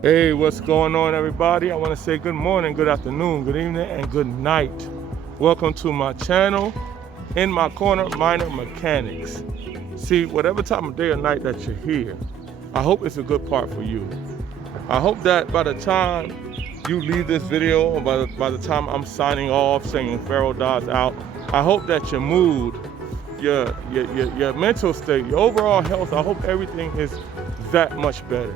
Hey, what's going on, everybody? I want to say good morning, good afternoon, good evening, and good night. Welcome to my channel, In My Corner, Minor Mechanics. See, whatever time of day or night that you're here, I hope it's a good part for you. I hope that by the time you leave this video, or by the time I'm signing off, saying Pharaoh Dodds out, I hope that your mood, your mental state, your overall health, I hope everything is that much better.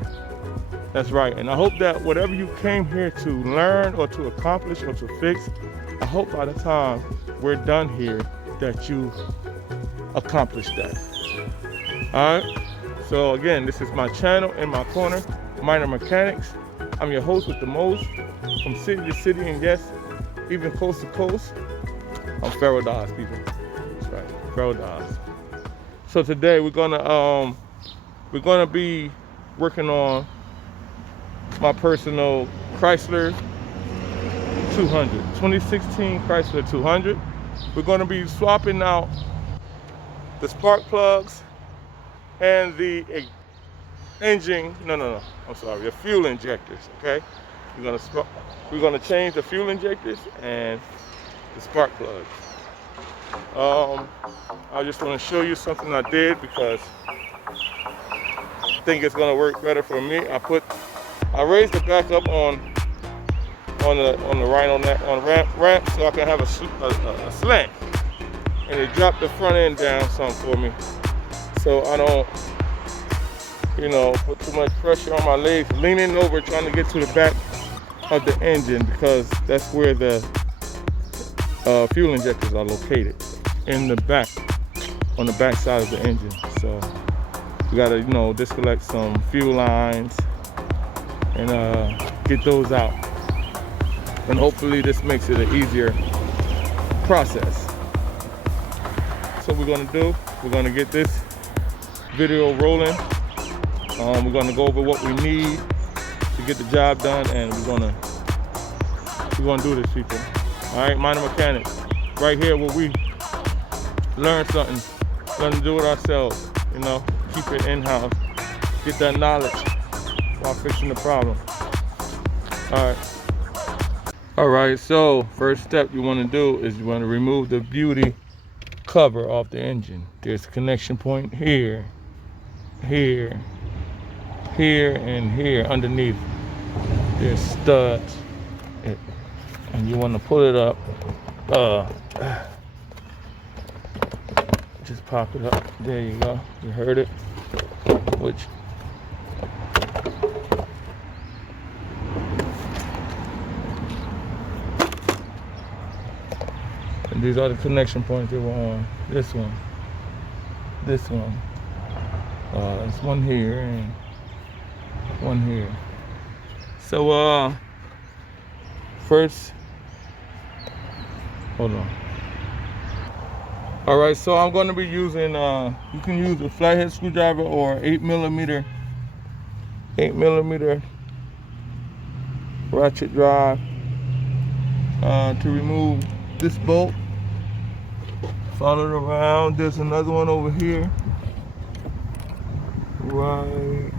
That's right, and I hope that whatever you came here to learn or to accomplish or to fix, I hope by the time we're done here that you accomplished that. All right, so again, this is my channel, In My Corner, Minor Mechanics. I'm your host with the most, from city to city, and yes, even coast to coast. I'm Pharaoh Dodds, people. That's right, Pharaoh Dodds. So today we're gonna be working on my personal Chrysler 200, 2016 Chrysler 200. We're going to be swapping out the spark plugs and the engine. No. I'm sorry, the fuel injectors. Okay, we're going to change the fuel injectors and the spark plugs. I just want to show you something I did because I think it's going to work better for me. I raised the back up on the ramp so I can have a slant, and it dropped the front end down some for me, so I don't, put too much pressure on my legs, leaning over trying to get to the back of the engine, because that's where the fuel injectors are located, in the back, on the back side of the engine. So we gotta, disconnect some fuel lines and get those out, and hopefully this makes it an easier process. So we're gonna get this video rolling. We're gonna go over what we need to get the job done, and we're gonna do this, people. All right, Minor Mechanics, right here where we learn something, learn to do it ourselves, keep it in-house, get that knowledge while fixing the problem. All right, so first step you want to do is you want to remove the beauty cover off the engine. There's a connection point here, here, and here underneath. There's studs, and you want to pull it up. Just pop it up. There you go. You heard it. And these are the connection points that were on. This one. There's one here and one here. So first, hold on. All right, so I'm going to be using, you can use a flathead screwdriver or 8mm ratchet drive to remove this bolt. Follow it around. There's another one over here, right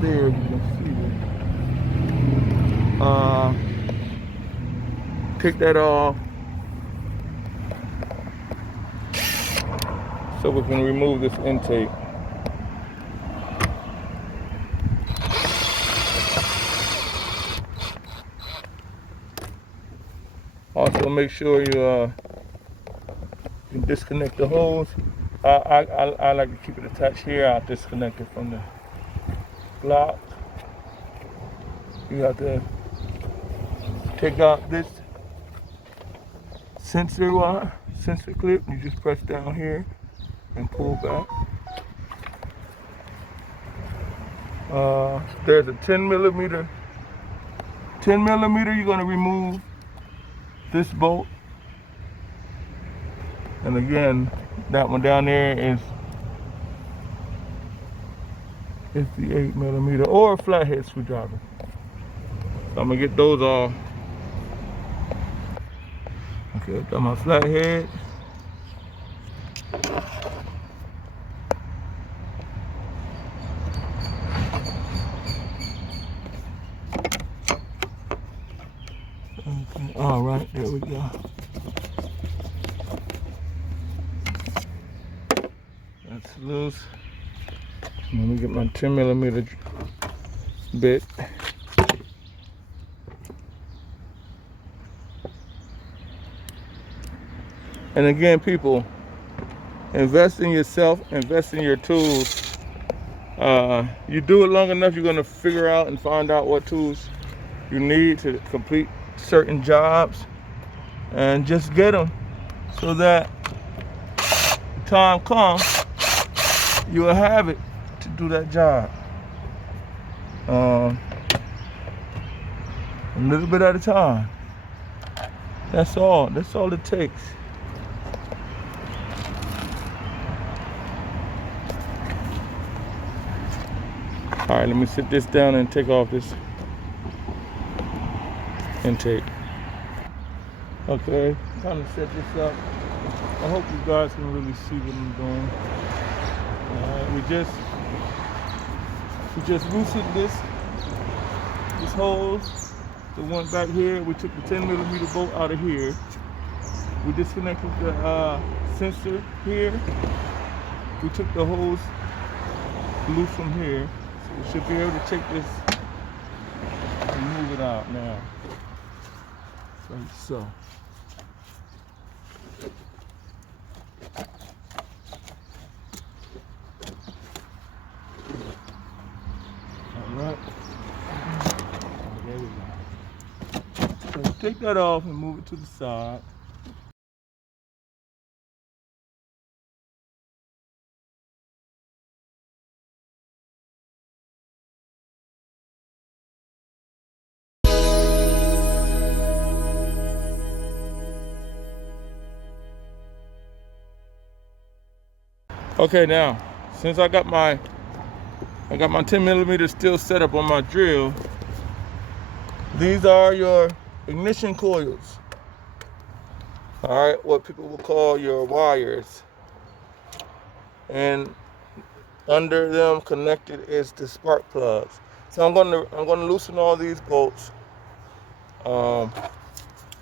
there. You can see it. Take that off so we can remove this intake. Also, make sure you disconnect the hose. I like to keep it attached here. I'll disconnect it from the block. You have to take out this sensor clip. You just press down here and pull back. There's a 10mm. You're going to remove this bolt, and again, that one down there is the 8mm or a flathead screwdriver. So I'm gonna get those all. Okay, I've got my flathead. we go. That's loose. Let me get my 10mm bit. And again, people, invest in yourself, invest in your tools. You do it long enough, you're gonna figure out and find out what tools you need to complete certain jobs, and just get them so that the time comes, you will have it to do that job. A little bit at a time. That's all it takes. All right, let me sit this down and take off this intake. Okay, time to set this up. I hope you guys can really see what I'm doing. We just loosened this hose, the one back here. We took the 10mm bolt out of here. We disconnected the sensor here. We took the hose loose from here. So we should be able to take this and move it out now. Like so. Alright. There we go. So take that off and move it to the side. Okay, now since I got my 10mm still set up on my drill, these are your ignition coils. All right, what people will call your wires, and under them connected is the spark plugs. So I'm gonna loosen all these bolts. I'm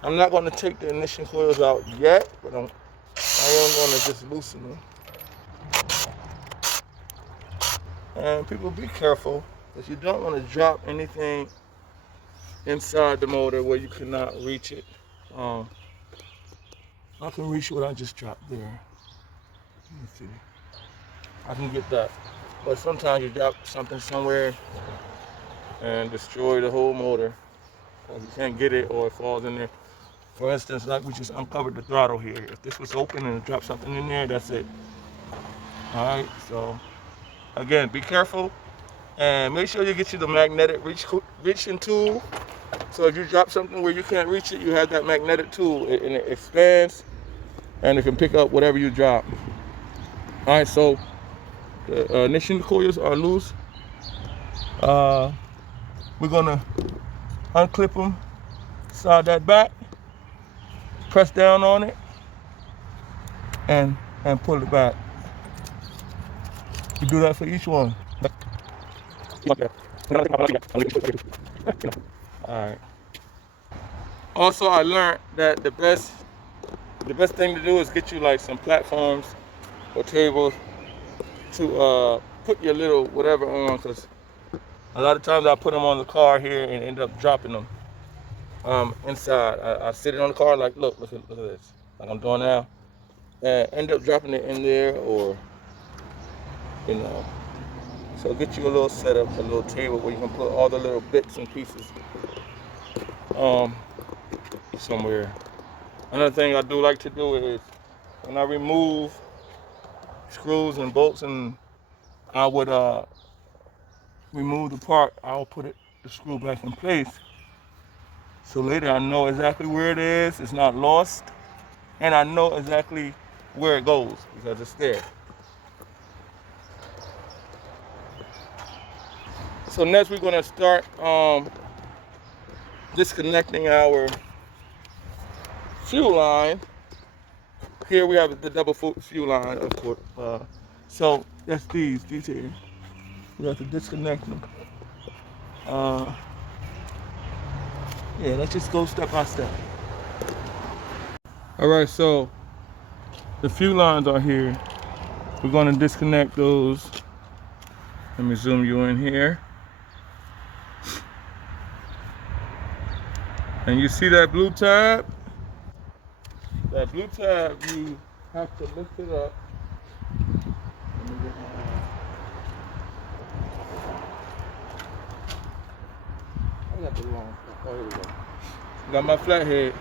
not gonna take the ignition coils out yet, but I am gonna just loosen them. And people, be careful, because you don't want to drop anything inside the motor where you cannot reach it. I can reach what I just dropped there. Let me see. I can get that. But sometimes you drop something somewhere and destroy the whole motor. You can't get it, or it falls in there. For instance, like we just uncovered the throttle here. If this was open and it dropped something in there, that's it. All right, so again, be careful, and make sure you get you the magnetic reaching tool. So if you drop something where you can't reach it, you have that magnetic tool, and it expands, and it can pick up whatever you drop. All right, so the ignition coils are loose. We're gonna unclip them, slide that back, press down on it, and pull it back. You do that for each one. Alright. Also, I learned that the best thing to do is get you like some platforms or tables to put your little whatever on, because a lot of times I put them on the car here and end up dropping them inside. I sit it on the car like, look at this, like I'm doing now, and end up dropping it in there, or you know. So get you a little setup, a little table where you can put all the little bits and pieces somewhere. Another thing I do like to do is when I remove screws and bolts, and I would remove the part, I'll put the screw back in place. So later I know exactly where it is, it's not lost, and I know exactly where it goes because it's there. So next we're gonna start disconnecting our fuel line. Here we have the double fuel line, of course. So that's these here. We have to disconnect them. Yeah, let's just go step by step. All right, so the fuel lines are here. We're gonna disconnect those. Let me zoom you in here. And you see that blue tab? That blue tab, you have to lift it up. Let me get I got the wrong. Oh, here we go. Got my flathead.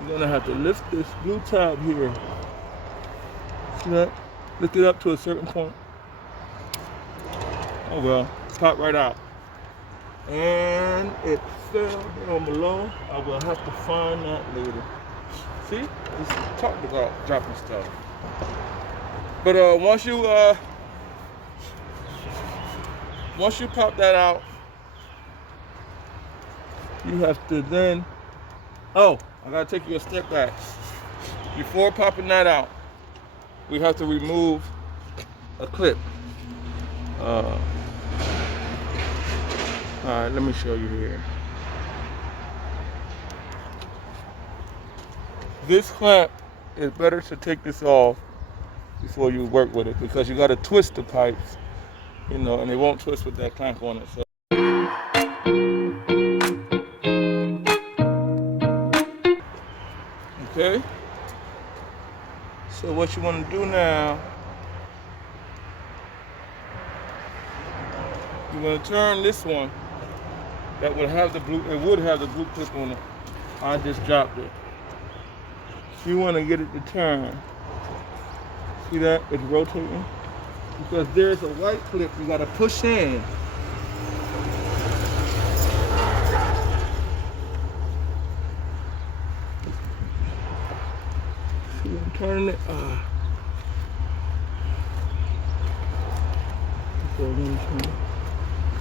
I'm gonna have to lift this blue tab here. See that? Lift it up to a certain point. Oh well, pop right out. And it fell down below. I will have to find that later. See? Just talked about dropping stuff. But once you pop that out, you have to then, oh, I gotta take you a step back. Before popping that out, we have to remove a clip. All right, let me show you here. This clamp, it's better to take this off before you work with it because you gotta twist the pipes, you know, and it won't twist with that clamp on it. So. Okay, so what you want to do now, you want to turn this one that would have the blue, it would have the blue clip on it. I just dropped it. You want to get it to turn. See that? It's rotating. Because there's a white clip you got to push in. See, I'm turning it.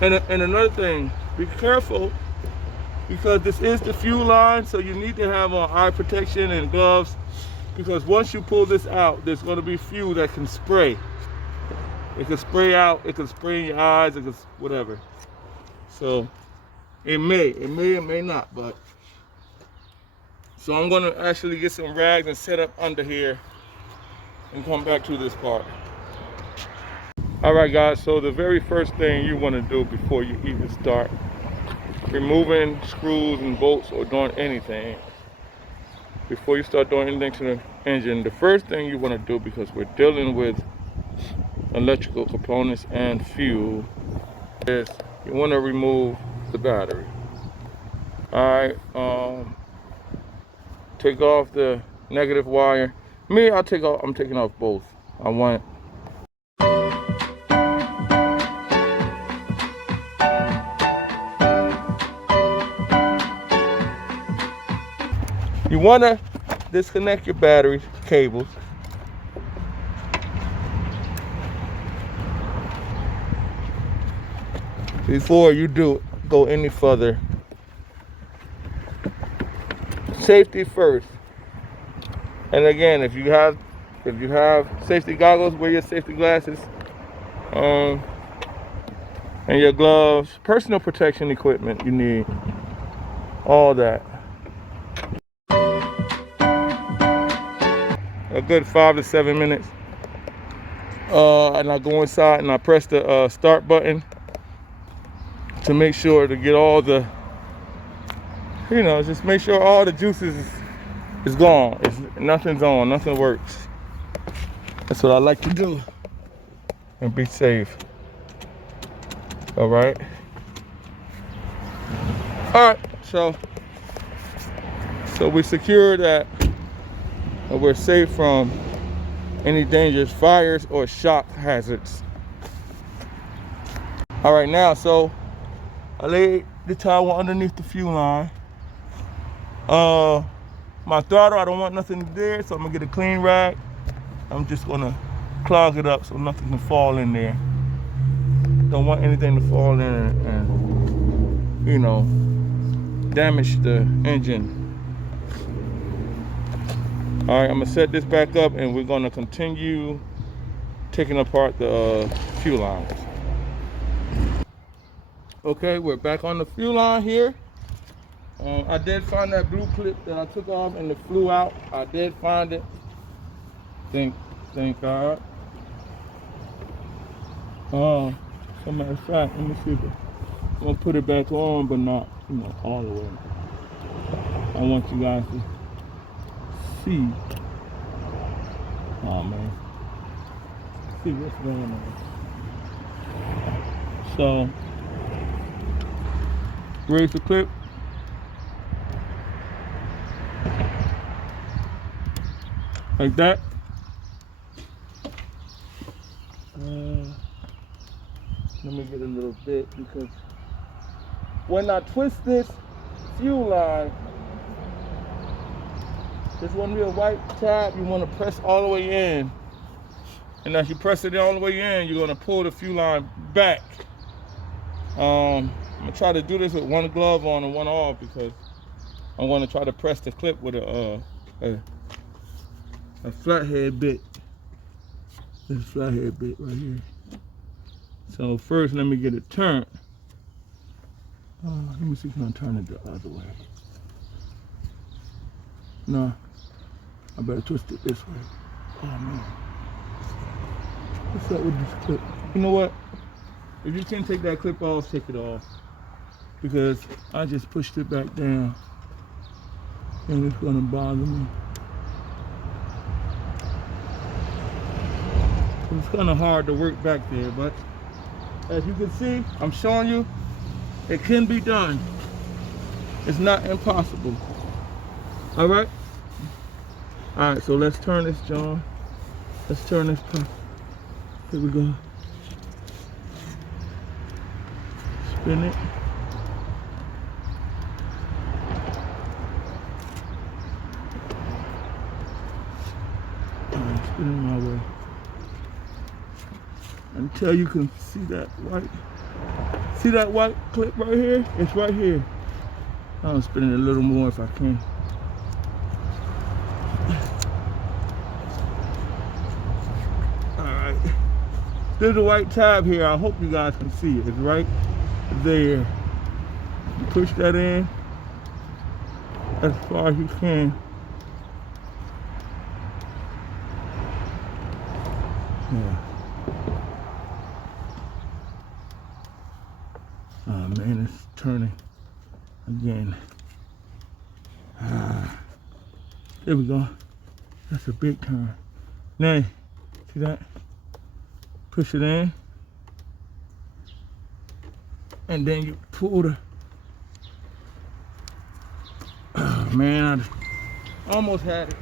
And another thing, be careful because this is the fuel line, so you need to have on eye protection and gloves because once you pull this out, there's going to be fuel that can spray. It can spray out, it can spray in your eyes, it can whatever. So it may or may not, but so I'm going to actually get some rags and set up under here and come back to this part. All right, guys, so the very first thing you want to do before you even start removing screws and bolts or doing anything, before you start doing anything to the engine, the first thing you want to do, because we're dealing with electrical components and fuel, is you want to remove the battery. All right, take off the negative wire. I'm taking off both. I want you want to disconnect your battery cables. Before you go any further. Safety first. And again, if you have safety goggles, wear your safety glasses, and your gloves, personal protection equipment you need, all that. A good 5 to 7 minutes. And I go inside and I press the start button to make sure to get all the, just make sure all the juices is gone. Nothing's on, nothing works. That's what I like to do and be safe. All right. So we secure that we're safe from any dangerous fires or shock hazards. All right, now, so I laid the towel underneath the fuel line. My throttle, I don't want nothing there, so I'm gonna get a clean rag. I'm just gonna clog it up so nothing can fall in there. Don't want anything to fall in and damage the engine. All right, I'm gonna set this back up and we're gonna continue taking apart the fuel lines. Okay, we're back on the fuel line here. I did find that blue clip that I took off and it flew out. I did find it. Thank God. As a matter of fact, let me see if I'm gonna put it back on, but not, all the way. I want you guys to see. Oh man, see what's going on. So, raise the clip. Like that. Let me get a little bit, because when I twist this fuel line, there's going to be a white tab you want to press all the way in. And as you press it all the way in, you're going to pull the fuel line back. I'm going to try to do this with one glove on and one off, because I'm going to try to press the clip with a flathead bit. This flathead bit right here. So first, let me get it turned. Let me see if I can turn it the other way. No, I better twist it this way. Oh man, what's up with this clip? You know what? If you can't take that clip off, take it off, because I just pushed it back down, and it's gonna bother me. It's kind of hard to work back there, but as you can see, I'm showing you, it can be done. It's not impossible. All right? All right, so let's turn this, John. Let's turn this. Here we go. Spin it. All right, spin it my way. Until you can see that white clip right here? It's right here. I'll spin it a little more if I can. All right. There's a white tab here. I hope you guys can see it. It's right there. You push that in as far as you can. Yeah. Oh man, it's turning again. There we go. That's a big turn. Now, see that? Push it in. And then you pull the... Oh man, I almost had it.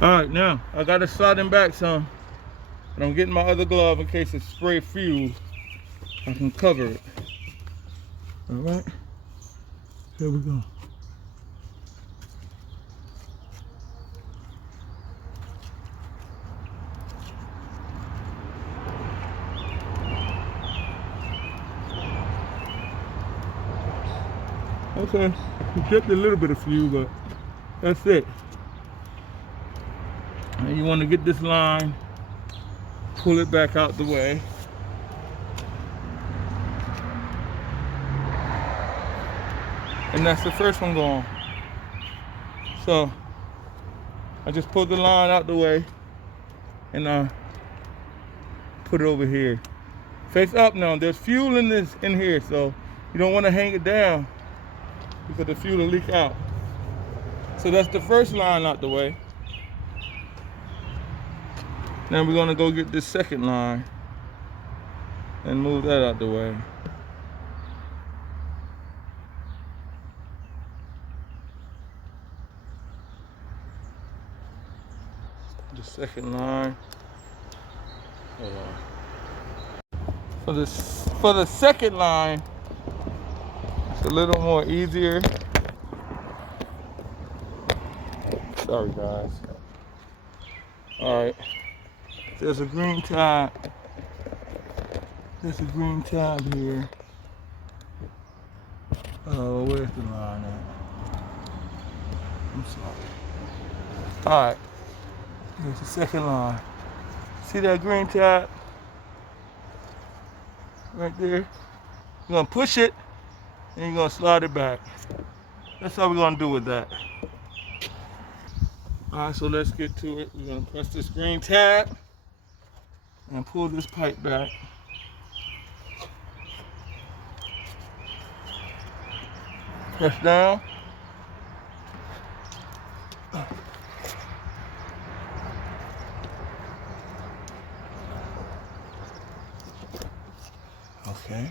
All right, now I got to slide him back some, but I'm getting my other glove in case it's spray fuel. I can cover it. All right, here we go. Okay, we dripped a little bit of fuel, but that's it. And you want to get this line, pull it back out the way. And that's the first one gone. So I just pulled the line out the way and I put it over here. Face up now. There's fuel in here, so you don't want to hang it down because the fuel will leak out. So that's the first line out the way. Now we're gonna go get this second line and move that out the way. The second line. For the second line, it's a little more easier. Sorry guys. Alright. There's a green tab. There's a green tab here. Oh, where's the line at? I'm sorry. Alright. Here's the second line. See that green tab? Right there. You're gonna push it and you're gonna slide it back. That's how we're gonna do with that. Alright, so let's get to it. We're gonna press this green tab and pull this pipe back. Press down. Okay.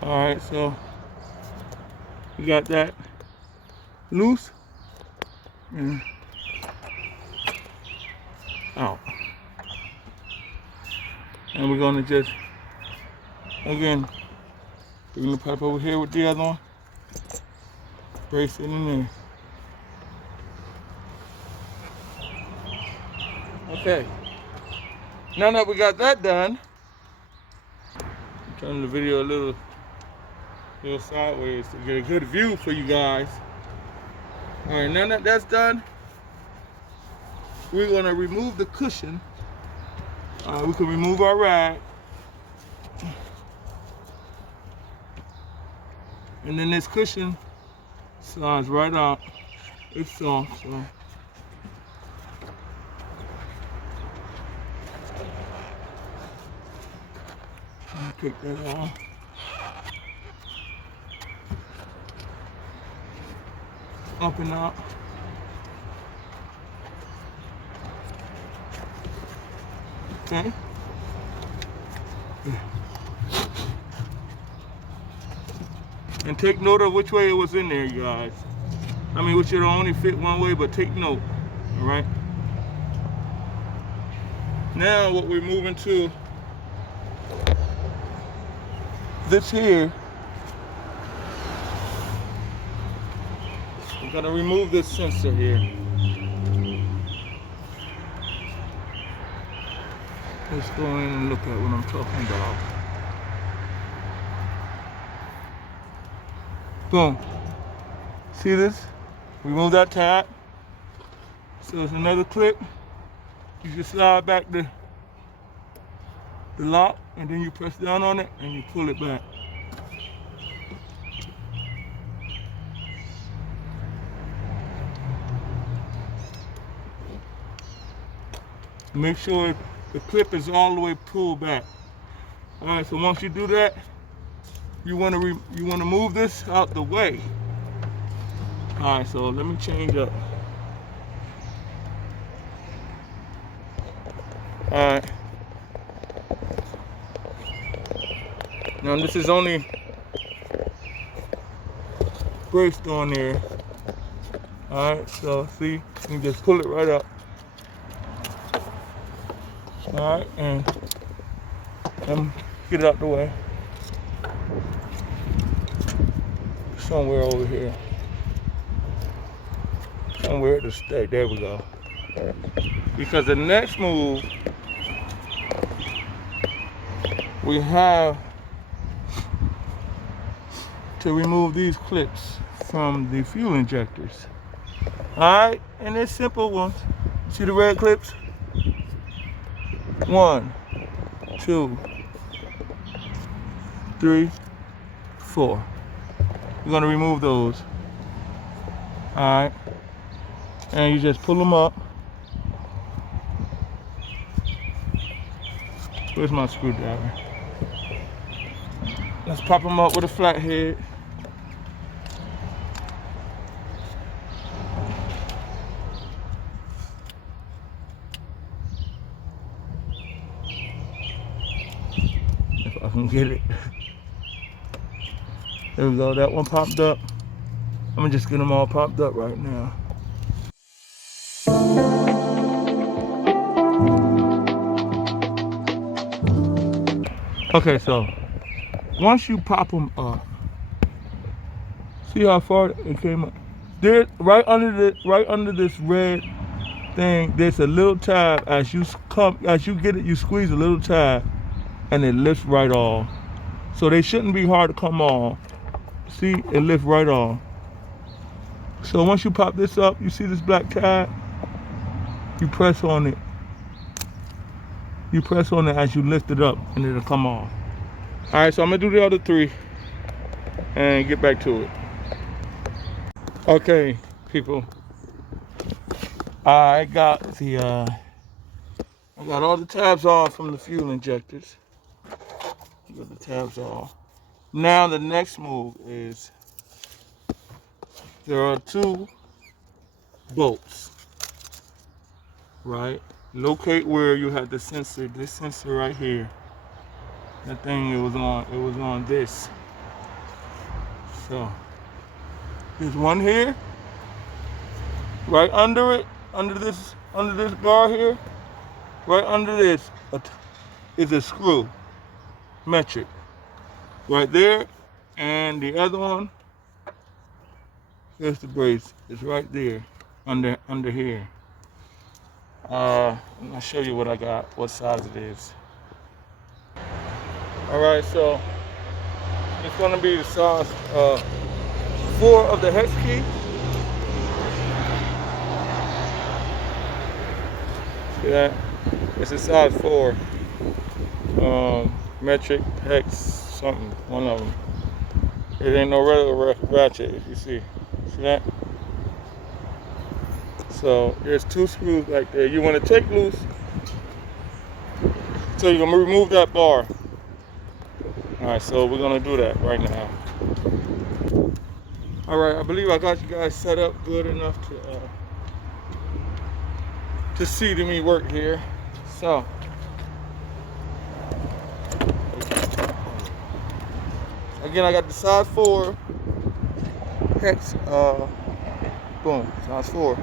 All right, so we got that loose and out. And we're gonna just, again, bring the pipe over here with the other one, brace it in there. Okay, now that we got that done, turn the video a little sideways to get a good view for you guys. All right, now that that's done, we're gonna remove the cushion. We can remove our rag, and then this cushion slides right out. It's soft, so. I'll take that off. Up and out. Okay. And take note of which way it was in there, you guys. I mean, which it'll only fit one way, but take note. All right. Now, what we're moving to, this here. We're gonna remove this sensor here. Let's go in and look at what I'm talking about. Boom. See this? Remove that tab. So there's another clip. You just slide back the lock, and then you press down on it and you pull it back. Make sure the clip is all the way pulled back. All right, so once you do that, you want to move this out the way. All right, so let me change up. All right. Now this is only braced on there. All right, so see, you can just pull it right up. All right, and get it out the way. Somewhere over here. Somewhere to stay. There we go. Because the next move, we have to remove these clips from the fuel injectors. All right, and they're simple ones. See the red clips? 1, 2, 3, 4. We're gonna remove those. All right. and you just pull them up. Where's my screwdriver? Let's pop them up with a flathead. If I can get it. There we go, that one popped up. I'm gonna just get them all popped up right now. Okay, so once you pop them up, see how far it came up? There, right under this red thing, there's a little tab. As you get it, you squeeze a little tab, and it lifts right off. So they shouldn't be hard to come off. See, it lifts right off. So once you pop this up, you see this black tab? You press on it. You press on it as you lift it up, and it'll come off. All right, so I'm gonna do the other three and get back to it. Okay, people. I got all the tabs off from the fuel injectors. Got the tabs off. Now the next move is there are two bolts, right? Locate where you have the sensor, this sensor right here. That thing it was on this. So there's one here, right under it, under this bar here, right under this is a screw, metric, right there, and the other one, here's the brace, it's right there, under here. I'll show you what I got, what size it is. All right, so it's going to be the size 4 of the hex key. See that? It's a size 4. Metric, hex, something, one of them. It ain't no regular ratchet, if you see. See that? So there's 2 screws right there. You want to take loose, so you're going to remove that bar. Alright, so we're going to do that right now. Alright, I believe I got you guys set up good enough to see me work here. So, again, I got the size 4 hex, boom, size 4.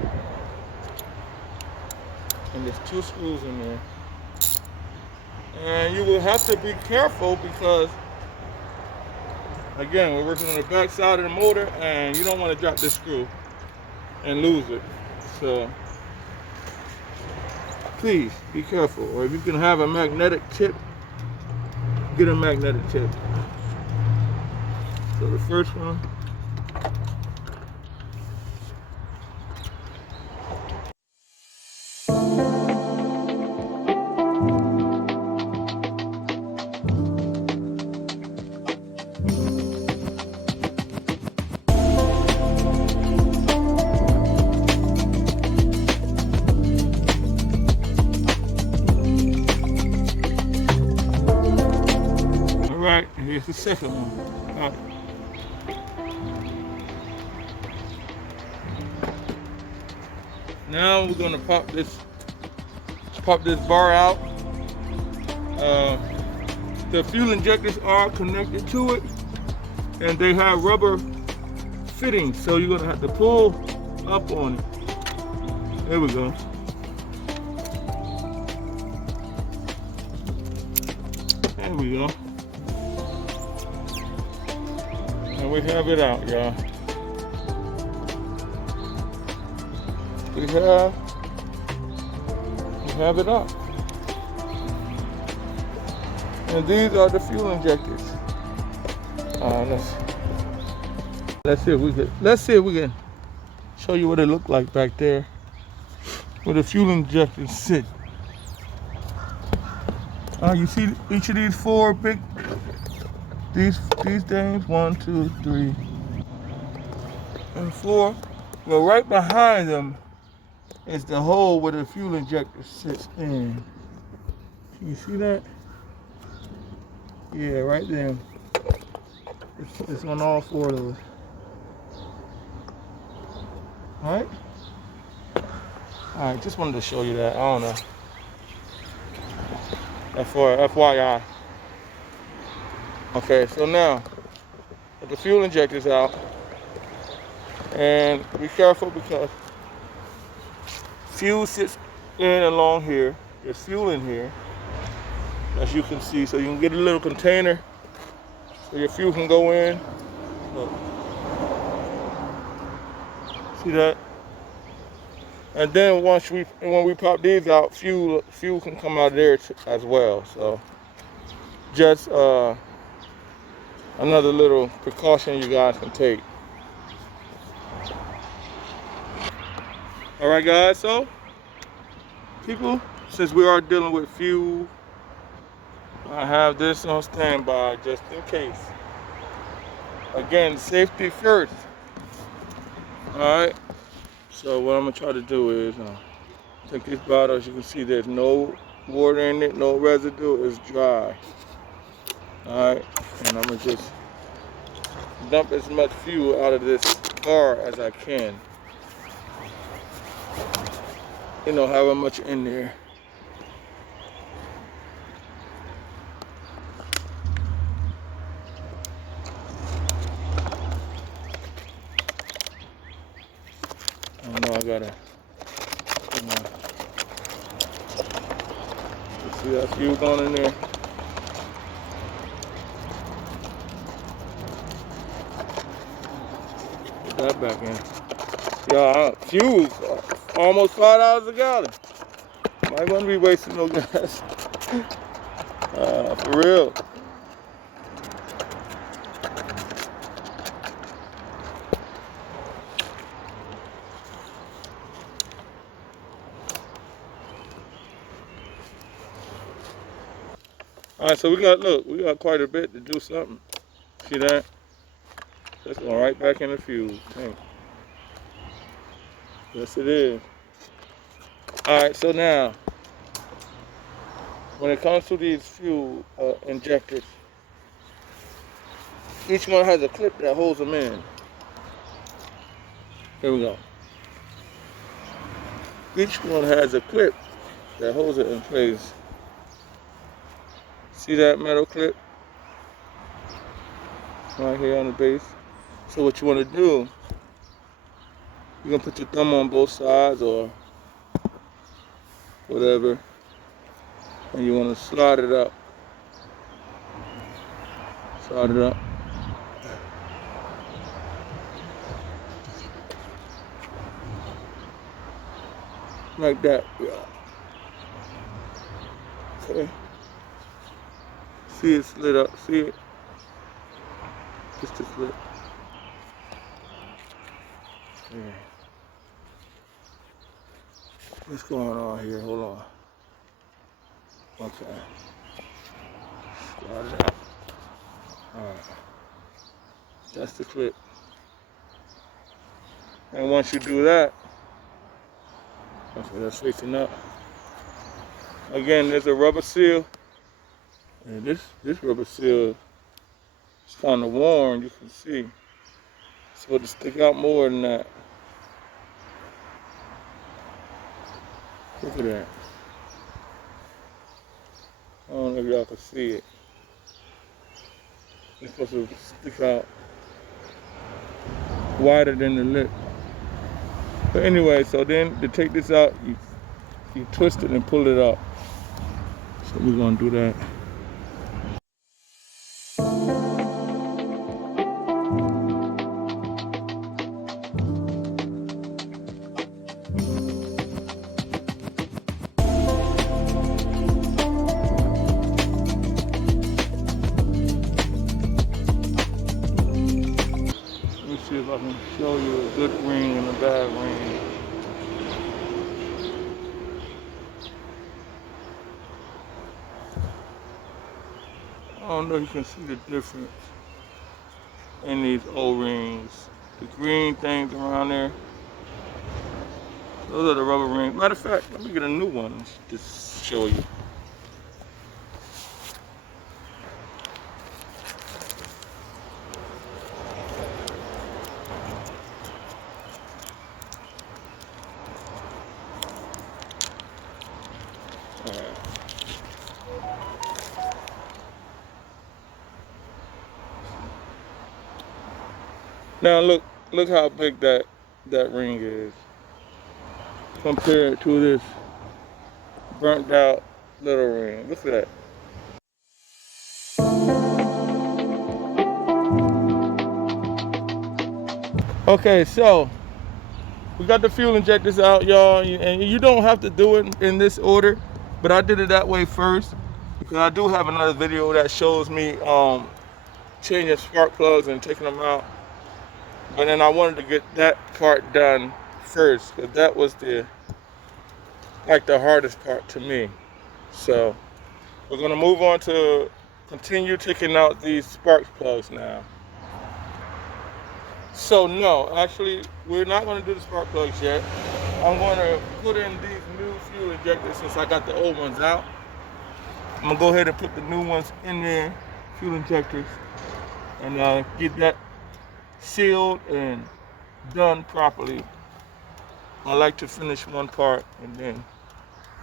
And there's 2 screws in there. And you will have to be careful because, again, we're working on the back side of the motor and you don't want to drop this screw and lose it. So please be careful. Or if you can have a magnetic tip, get a magnetic tip. So the first one. Alright, here's the second one. Got it. Now we're gonna pop this bar out. The fuel injectors are connected to it, and they have rubber fittings, so you're gonna have to pull up on it. There we go. There we go. And we have it out, y'all. We have it up. And these are the fuel injectors. Let's see if we can show you what it looked like back there, where the fuel injectors sit. You see each of these 4 big, these things, 1, 2, 3, and 4. Well, right behind them is the hole where the fuel injector sits in. Can you see that? Yeah, right there. It's on all four of those. Alright? Alright, just wanted to show you that. I don't know. That's for FYI. Okay, so now, put the fuel injectors out. And be careful because fuel sits in along here. There's fuel in here, as you can see. So you can get a little container so your fuel can go in. Look. See that? And then when we pop these out, fuel can come out of there as well. So just another little precaution you guys can take. All right, guys. So people, since we are dealing with fuel, I have this on standby just in case. Again, safety first. All right. So what I'm gonna try to do is take this bottle. As you can see, there's no water in it, no residue. It's dry. All right, and I'm gonna just dump as much fuel out of this bar as I can. You know, however much in there. I know I gotta. You see that fuel going in there? Put that back in. Yeah, fuel almost $5 a gallon. Might want to be wasting no gas. For real. All right, so we got quite a bit to do something. See that? That's going right back in the fuel tank. Yes, it is. All right, so now, when it comes to these fuel injectors, each one has a clip that holds them in. Here we go. Each one has a clip that holds it in place. See that metal clip? Right here on the base. So what you want to do, you're going to put your thumb on both sides or whatever, and you want to slide it up. Slide it up. Like that. Okay. See it slid up. See it? Just a slip. Yeah. What's going on here? Hold on. Okay. Slide it out. Alright. That's the clip. And once you do that, okay, that's facing up. Again, there's a rubber seal. And this rubber seal is kind of worn, you can see. It's supposed to stick out more than that. Look at that. I don't know if y'all can see it. It's supposed to stick out wider than the lip. But anyway, so then to take this out, you twist it and pull it up. So we're gonna do that. See if I can show you a good ring and a bad ring. I don't know if you can see the difference in these O-rings. The green things around there, Those are the rubber rings. Matter of fact, let me get a new one to show you. Now look how big that ring is compared to this burnt out little ring. Look at that. Okay, so we got the fuel injectors out, y'all, and you don't have to do it in this order, but I did it that way first because I do have another video that shows me changing spark plugs and taking them out. But then I wanted to get that part done first because that was the hardest part to me. So we're gonna move on to continue taking out these spark plugs now. So no, actually we're not gonna do the spark plugs yet. I'm gonna put in these new fuel injectors since I got the old ones out. I'm gonna go ahead and put the new ones in there, fuel injectors, and get that sealed and done properly. I like to finish one part and then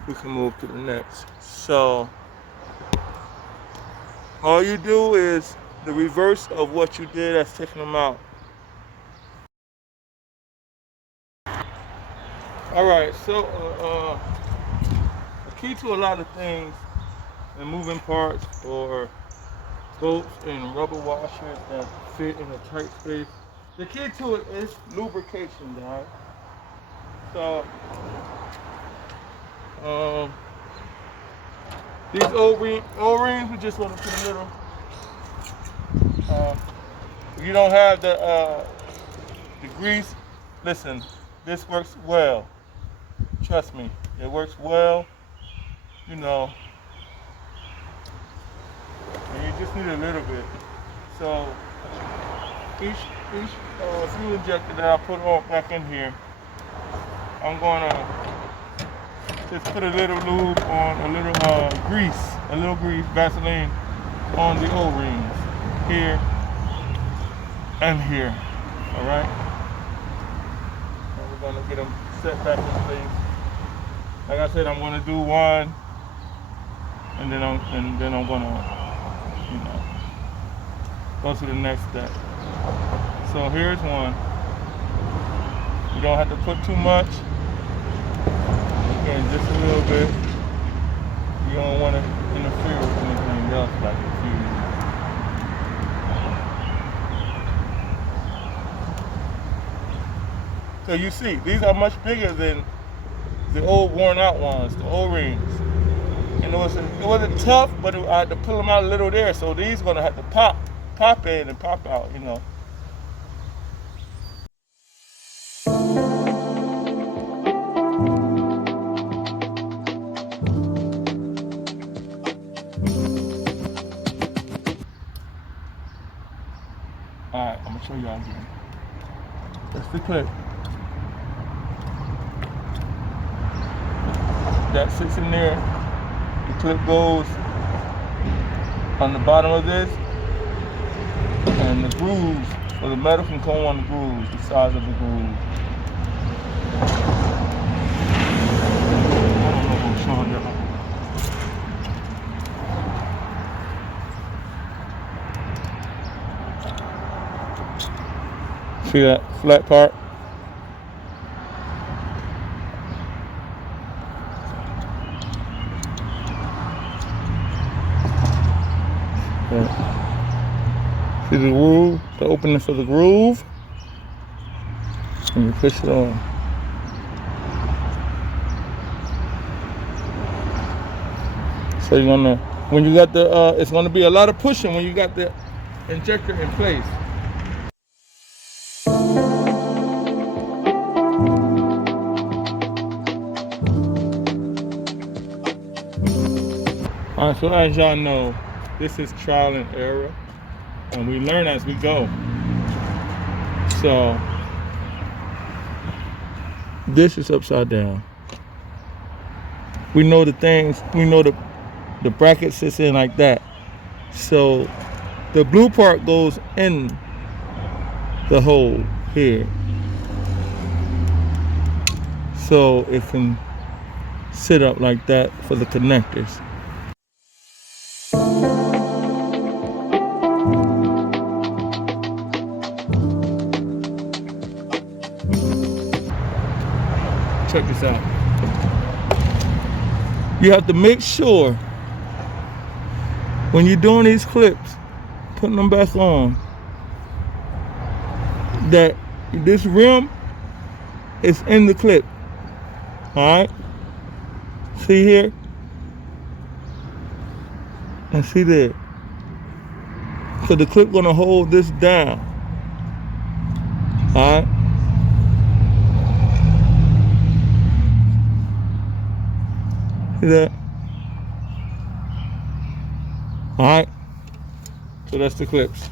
we can move to the next. So all you do is the reverse of what you did as taking them out. All right, so the key to a lot of things and moving parts or bolts and rubber washers that fit in a tight space, the key to it is lubrication, guys. So these O-rings, we just want to put a little. If you don't have the grease, listen, this works well. Trust me, it works well. You know, and you just need a little bit. So each fuel injector that I put on back in here, I'm gonna just put a little lube on, a little grease, Vaseline on the O-rings here and here. All right. And we're gonna get them set back in place. Like I said, I'm gonna do one, and then I'm gonna, go to the next step. So here's one. You don't have to put too much. Again, just a little bit. You don't want to interfere with anything else like the fuse. So you see, these are much bigger than the old worn out ones, the O-rings. And it wasn't tough, but I had to pull them out a little there. So these are gonna have to pop in and pop out, All right, I'm gonna show y'all again. That's the clip. That sits in there. The clip goes on the bottom of this, and the grooves, or the metal can come on the grooves, the size of the groove. I don't know if I'm showing y'all. See that flat part? Yeah. See the groove, the opening for the groove, and you push it on. So you're gonna, when you got the, it's gonna be a lot of pushing when you got the injector in place. All right, so as y'all know, this is trial and error, and we learn as we go. So This is upside down. We know the things, we know the bracket sits in like that. So the blue part goes in the hole here. So it can sit up like that for the connectors. Check this out. You have to make sure when you're doing these clips, putting them back on, that this rim is in the clip. Alright? See here? And see there. So the clip gonna hold this down. Alright? See that? Alright? So that's the clips.